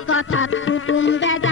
কথা কুটুম বেদা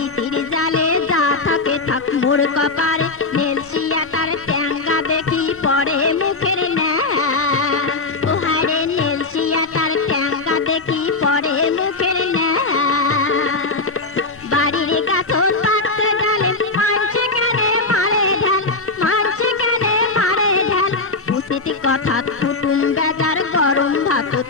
প্রীতি কথাত কুটুম বেজার গরম ভাতত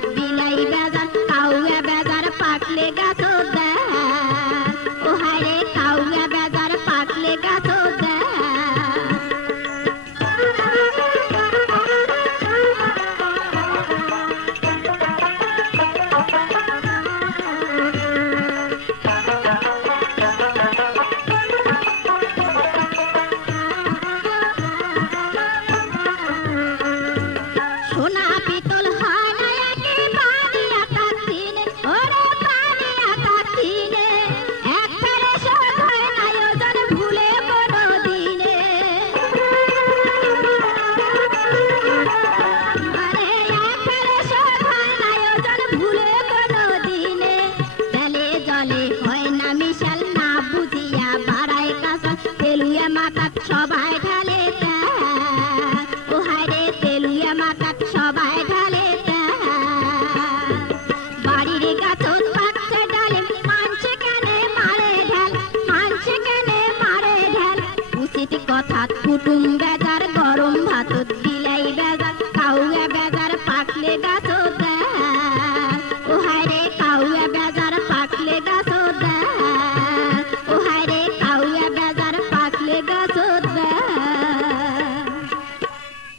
সবাই ঢালে ও হায়রে তেলুয়া সবাই ঢালে বাড়ির গাছন বাচ্চা ডালে মানছে কেনে মারে ঢাল, মানছে কেনে মারে ঢাল। উচিত কথা কুটুম্ব